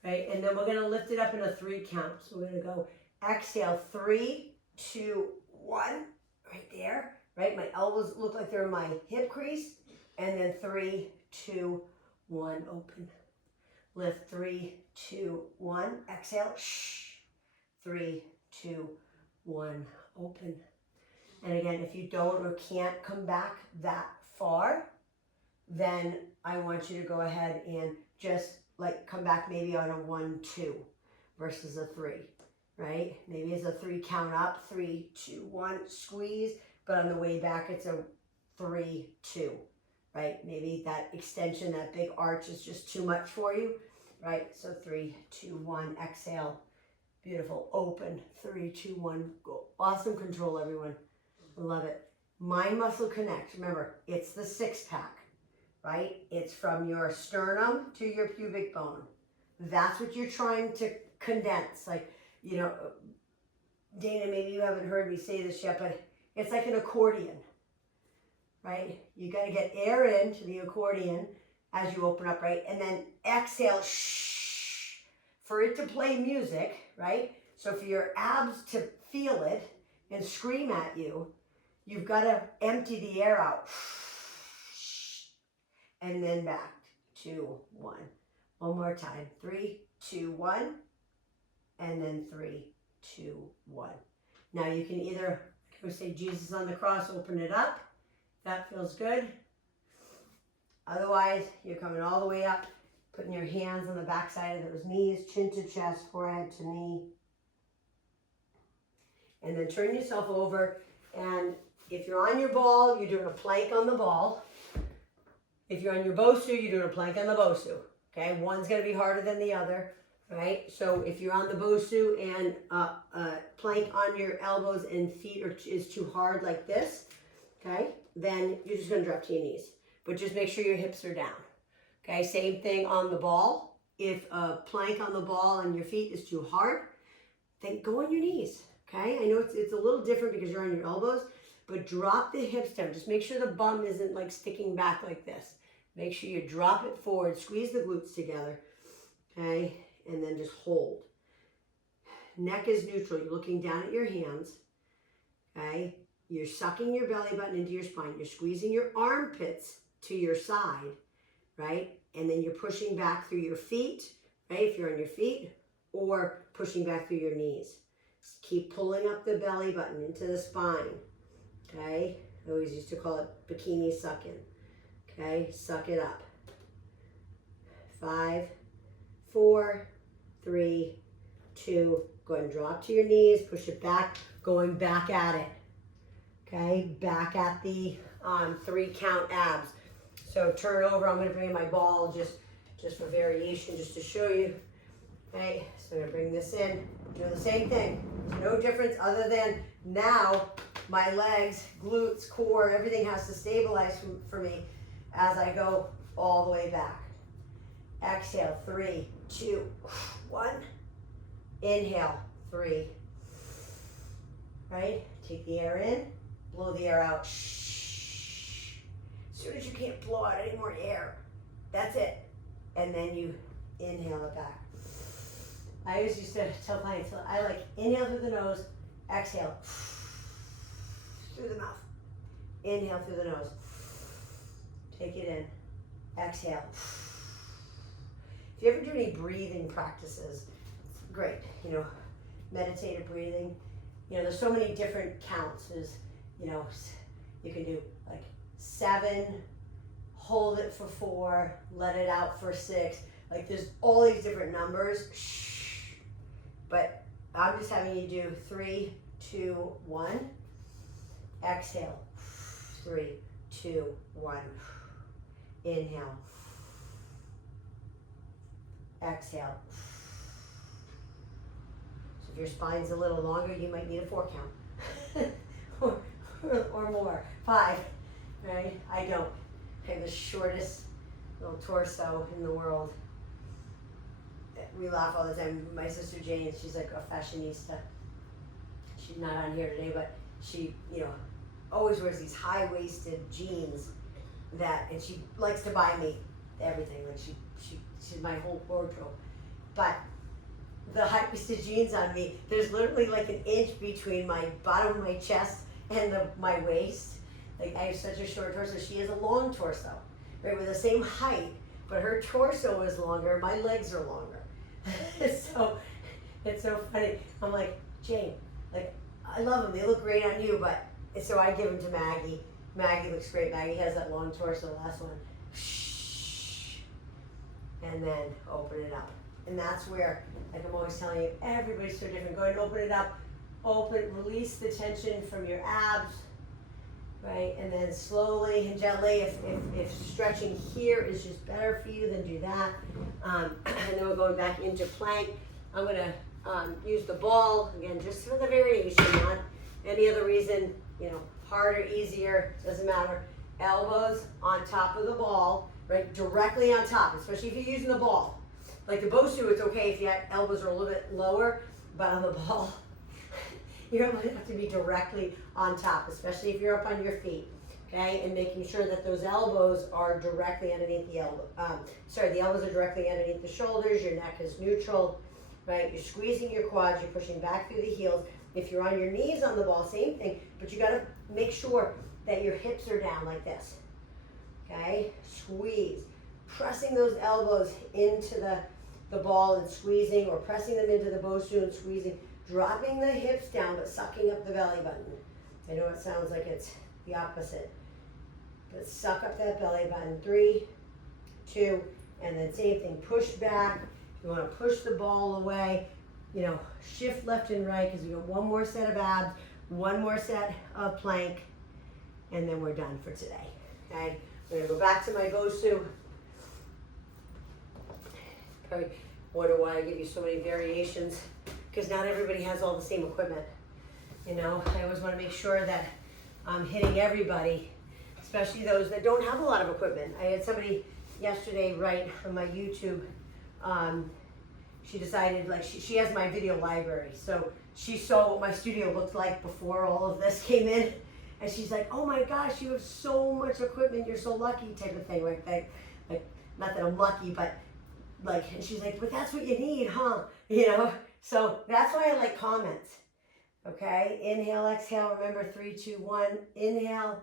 Right, and then we're going to lift it up in a 3 count. So we're going to go exhale, 3, 2, 1, right there. Right, my elbows look like they're in my hip crease. And then 3, 2, 1, open. Lift, 3, 2, 1, exhale, 3, 2, 1, open. And again, if you don't or can't come back that far, then I want you to go ahead and just like come back maybe on a 1, 2 versus a 3, right? Maybe it's a 3 count up, 3, 2, 1, squeeze, but on the way back it's a 3, 2, right? Maybe that extension, that big arch is just too much for you, right? So 3, 2, 1, exhale, beautiful, open, 3, 2, 1, go. Awesome control, everyone. Love it. Mind muscle connect. Remember, it's the 6-pack. Right? It's from your sternum to your pubic bone. That's what you're trying to condense. Like, you know, Dana, maybe you haven't heard me say this yet, but it's like an accordion, right? You got to get air into the accordion as you open up, right? And then exhale, for it to play music, right? So for your abs to feel it and scream at you, you've got to empty the air out. And then back, 2, 1. One more time, 3, 2, 1. And then 3, 2, 1. Now you can either, we say Jesus on the cross, open it up. That feels good. Otherwise, you're coming all the way up, putting your hands on the back side of those knees, chin to chest, forehead to knee. And then turn yourself over. And if you're on your ball, you're doing a plank on the ball. If you're on your Bosu, you're doing a plank on the Bosu. Okay, one's going to be harder than the other, right? So if you're on the Bosu and plank on your elbows and feet is too hard like this, okay, then you're just going to drop to your knees. But just make sure your hips are down. Okay, same thing on the ball. If a plank on the ball and your feet is too hard, then go on your knees. Okay, I know it's a little different because you're on your elbows, but drop the hips down. Just make sure the bum isn't like sticking back like this. Make sure you drop it forward, squeeze the glutes together, okay? And then just hold. Neck is neutral. You're looking down at your hands, okay? You're sucking your belly button into your spine. You're squeezing your armpits to your side, right? And then you're pushing back through your feet, right? If you're on your feet, or pushing back through your knees. Just keep pulling up the belly button into the spine, okay? I always used to call it bikini sucking, okay? Suck it up. 5, 4, 3, 2, go ahead and drop to your knees, push it back, going back at it, okay? Back at the 3 count abs. So turn over, I'm gonna bring in my ball just for variation, just to show you, okay? So I'm gonna bring this in, doing the same thing. There's no difference other than now my legs, glutes, core, everything has to stabilize for me as I go all the way back. Exhale, 3, 2, 1. Inhale, 3. Right? Take the air in, blow the air out. Shh. As soon as you can't blow out any more air, that's it. And then you inhale it back. I always used to tell clients, I like inhale through the nose, exhale through the mouth. Inhale through the nose. Take it in. Exhale. If you ever do any breathing practices, it's great. You know, meditative breathing. You know, there's so many different counts. There's, you know, you can do like 7, hold it for 4, let it out for 6. Like there's all these different numbers. Shh. But I'm just having you do 3, 2, 1. Exhale. 3, 2, 1. Inhale. Exhale. So if your spine's a little longer, you might need a 4 count. or more. 5. Right? I don't. I have the shortest little torso in the world. We laugh all the time. My sister Jane, she's like a fashionista. She's not on here today, but she, you know, always wears these high-waisted jeans and she likes to buy me everything. Like she's my whole wardrobe. But the high-waisted jeans on me, there's literally like an inch between my bottom of my chest and my waist. Like I have such a short torso. She has a long torso, right? We're the same height, but her torso is longer. My legs are longer. So it's so funny. I'm like, Jane, like I love them. They look great on you, but so I give them to Maggie. Maggie looks great. Maggie has that long torso. Last one. Shh. And then open it up. And that's where, like I'm always telling you, everybody's so different. Go ahead and open it up. Open, release the tension from your abs. Right, and then slowly and gently, if stretching here is just better for you, then do that. And then we're going back into plank. I'm gonna use the ball, again, just for the variation, not any other reason, you know, harder, easier, doesn't matter. Elbows on top of the ball, right, directly on top, especially if you're using the ball. Like the Bosu, it's okay if your elbows are a little bit lower, but on the ball, you're going to have to be directly on top, especially if you're up on your feet, okay? And making sure that those elbows are directly underneath the elbow. The elbows are directly underneath the shoulders. Your neck is neutral, right? You're squeezing your quads. You're pushing back through the heels. If you're on your knees on the ball, same thing. But you got to make sure that your hips are down like this, okay? Squeeze, pressing those elbows into the ball and squeezing, or pressing them into the Bosu and squeezing. Dropping the hips down, but sucking up the belly button. I know it sounds like it's the opposite, but suck up that belly button. 3, 2, and then same thing. Push back. You want to push the ball away. You know, shift left and right because we got one more set of abs, one more set of plank, and then we're done for today. Okay, we're gonna go back to my Bosu. Probably wonder why I give you so many variations. Because not everybody has all the same equipment. You know, I always want to make sure that I'm hitting everybody, especially those that don't have a lot of equipment. I had somebody yesterday write on my YouTube, she decided, like, she has my video library. So she saw what my studio looked like before all of this came in. And she's like, oh my gosh, you have so much equipment, you're so lucky, type of thing. Like not that I'm lucky, but like, and she's like, but that's what you need, huh? You know? So that's why I like comments, okay? Inhale, exhale, remember 3, 2, 1. Inhale,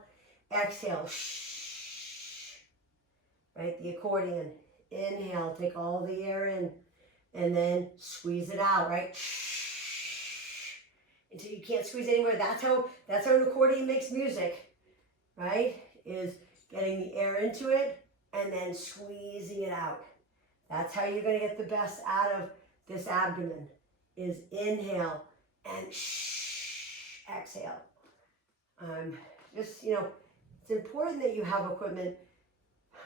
exhale, shh. right? The accordion. Inhale, take all the air in, and then squeeze it out, right? Until you can't squeeze anymore. That's how an accordion makes music, right? Is getting the air into it and then squeezing it out. That's how you're going to get the best out of this abdomen, is inhale and exhale. Just, it's important that you have equipment.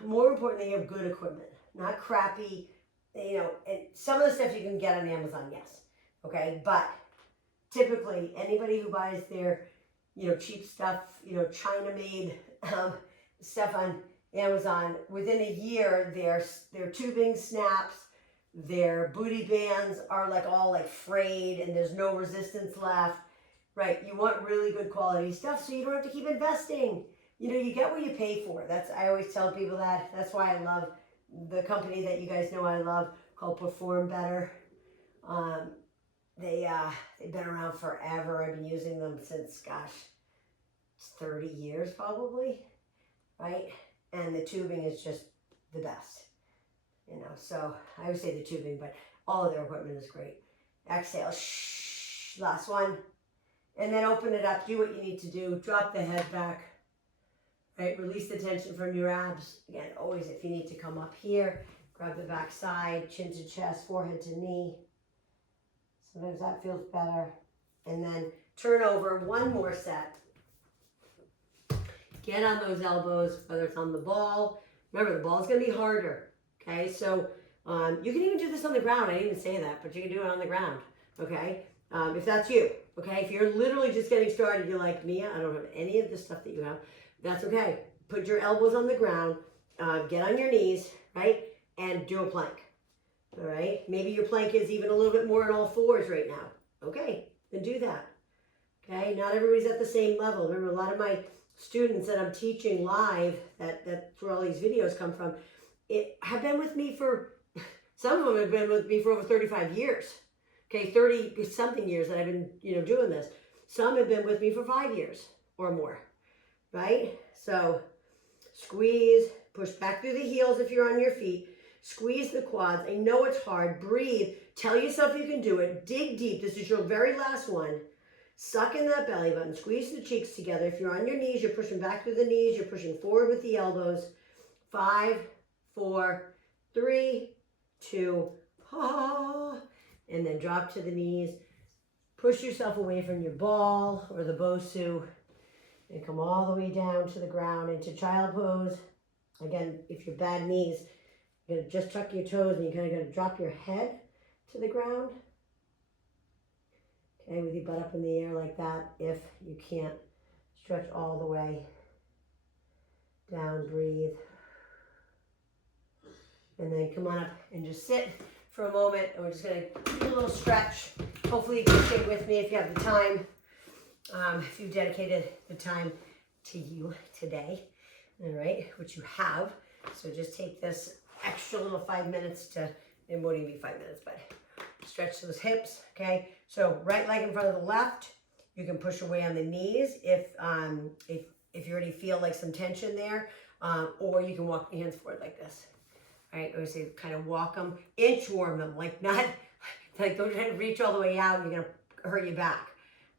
More important that you have good equipment, not crappy, and some of the stuff you can get on Amazon, yes, okay, but typically anybody who buys their, cheap stuff, China-made stuff on Amazon, within a year, their tubing snaps, their booty bands are all frayed and there's no resistance left, right? You want really good quality stuff so you don't have to keep investing. You get what you pay for. I always tell people that. That's why I love the company that you guys know I love, called Perform Better. They've been around forever. I've been using them since, 30 years probably, right? And the tubing is just the best, So I always say the tubing, but all of their equipment is great. Exhale, last one. And then open it up, do what you need to do. Drop the head back, right? Release the tension from your abs. Again, always if you need to come up here, grab the back side, chin to chest, forehead to knee. Sometimes that feels better. And then turn over, one more set. Get on those elbows, whether it's on the ball. Remember, the ball's gonna be harder, okay? So you can even do this on the ground. I didn't even say that, but you can do it on the ground, okay? If that's you, okay? If you're literally just getting started, you're like, Mia, I don't have any of the stuff that you have, that's okay. Put your elbows on the ground, get on your knees, right? And do a plank, all right? Maybe your plank is even a little bit more on all fours right now. Okay, then do that, okay? Not everybody's at the same level. Remember, a lot of my students that I'm teaching live, that's where all these videos come from, have been with me for, some of them have been with me for over 35 years. Okay, 30 something years that I've been, doing this. Some have been with me for 5 years or more, right? So squeeze, push back through the heels if you're on your feet, squeeze the quads. I know it's hard. Breathe. Tell yourself you can do it. Dig deep. This is your very last one. Suck in that belly button. Squeeze the cheeks together. If you're on your knees, you're pushing back through the knees. You're pushing forward with the elbows. 5, 4, 3, 2, and then drop to the knees. Push yourself away from your ball or the Bosu and come all the way down to the ground into child pose. Again, if you're bad knees, you're gonna just tuck your toes and you're gonna drop your head to the ground. Okay, with your butt up in the air like that. If you can't stretch all the way down, breathe. And then come on up and just sit for a moment, and we're just gonna do a little stretch. Hopefully you can stay with me if you have the time, if you've dedicated the time to you today, all right, which you have. So just take this extra little 5 minutes to, it won't even be 5 minutes, but stretch those hips, okay? So right leg in front of the left, you can push away on the knees if you already feel like some tension there, or you can walk your hands forward like this. All right, or say kind of walk them, inchworm them, don't try to reach all the way out, you're gonna hurt your back,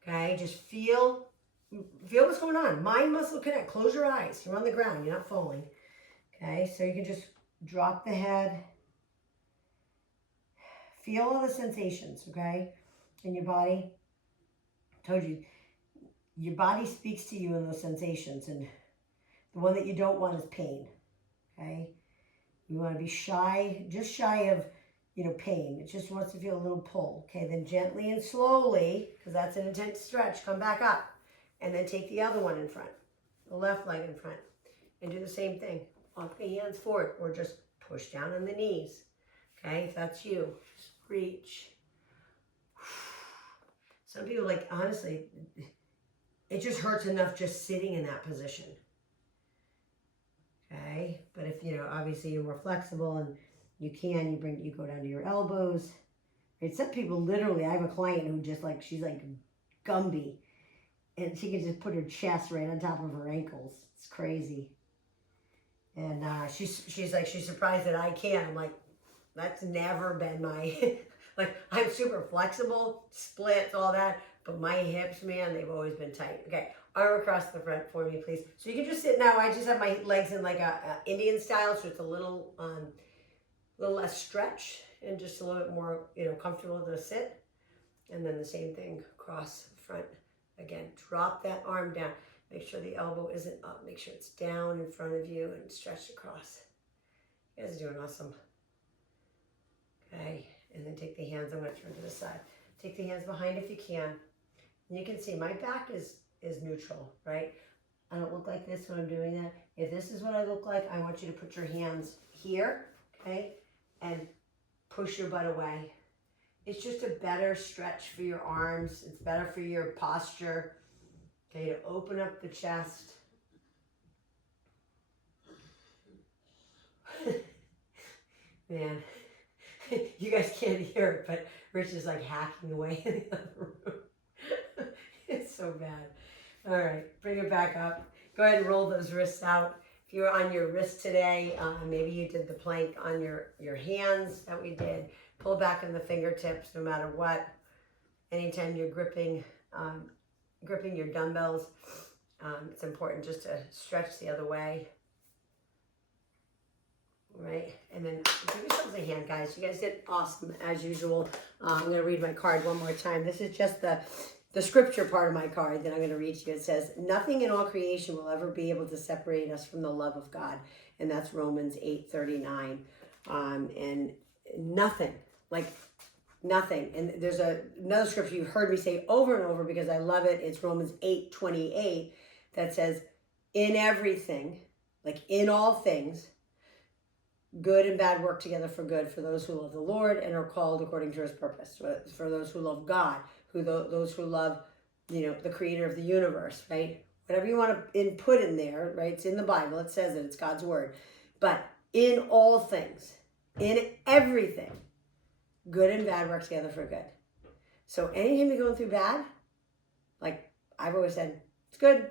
okay? Just feel what's going on. Mind muscle connect, close your eyes. You're on the ground, you're not falling, okay? So you can just drop the head. Feel all the sensations, okay, in your body. I told you, your body speaks to you in those sensations, and the one that you don't want is pain, okay? You want to be shy, just shy of, pain. It just wants to feel a little pull. Okay, then gently and slowly, because that's an intense stretch, come back up. And then take the other one in front, the left leg in front. And do the same thing. Walk the hands forward, or just push down on the knees. Okay, if that's you, just reach. Some people, honestly, it just hurts enough just sitting in that position. Okay, but if, obviously you're more flexible and you go down to your elbows. Right? Some people literally, I have a client who just she's like Gumby, and she can just put her chest right on top of her ankles. It's crazy. And she's like, she's surprised that I can. I'm like, that's never been my, like, I'm super flexible, splits, all that. But my hips, man, they've always been tight. Okay, arm across the front for me, please. So you can just sit now. I just have my legs in like a Indian style, so it's a little less stretch and just a little bit more, comfortable to sit. And then the same thing across the front. Again, drop that arm down. Make sure the elbow isn't up. Make sure it's down in front of you and stretched across. You guys are doing awesome. Okay, and then take the hands. I'm going to turn to the side. Take the hands behind if you can. And you can see my back is neutral, right? I don't look like this when I'm doing that. If this is what I look like, I want you to put your hands here, okay? And push your butt away. It's just a better stretch for your arms. It's better for your posture. Okay, to open up the chest. Man, you guys can't hear it, but Rich is like hacking away in the other room. It's so bad. All right, bring it back up. Go ahead and roll those wrists out. If you're on your wrist today, maybe you did the plank on your hands that we did. Pull back on the fingertips no matter what. Anytime you're gripping your dumbbells, it's important just to stretch the other way. Right, and then give yourselves a hand, guys. You guys did awesome as usual. I'm going to read my card one more time. This is just the scripture part of my card that I'm going to read to you. It says, nothing in all creation will ever be able to separate us from the love of God. And that's Romans 8:39. And nothing, like nothing. And there's another scripture you've heard me say over and over because I love it. It's Romans 8:28 that says, in everything, like in all things, good and bad work together for good for those who love the Lord and are called according to his purpose. For those who love God, those who love, the creator of the universe, right? Whatever you want to input in there, right? It's in the Bible. It says it. It's God's word. But in all things, in everything, good and bad work together for good. So anytime you're going through bad, like I've always said, it's good.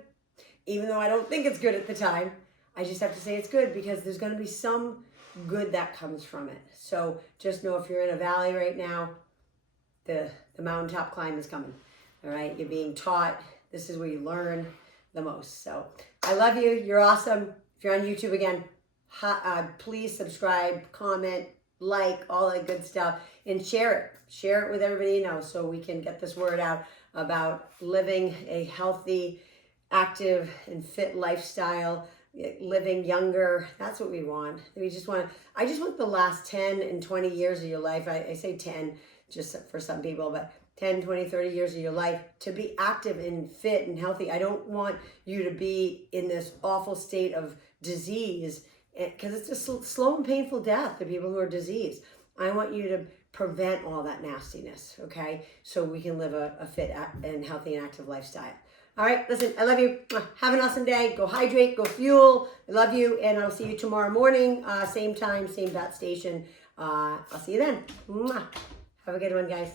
Even though I don't think it's good at the time, I just have to say it's good because there's going to be some good that comes from it. So just know if you're in a valley right now, the mountaintop climb is coming. All right, you're being taught. This is where you learn the most. So I love you. You're awesome. If you're on YouTube again, please subscribe, comment, like, all that good stuff, and share it. Share it with everybody you know so we can get this word out about living a healthy, active, and fit lifestyle, living younger. That's what we want. I just want the last 10 and 20 years of your life. I say 10 just for some people, but 10, 20, 30 years of your life to be active and fit and healthy. I don't want you to be in this awful state of disease because it's a slow and painful death to people who are diseased. I want you to prevent all that nastiness, okay? So we can live a fit and healthy and active lifestyle. All right, listen, I love you. Have an awesome day. Go hydrate, go fuel. I love you, and I'll see you tomorrow morning, same time, same bat station. I'll see you then. Mwah. Have a good one, guys.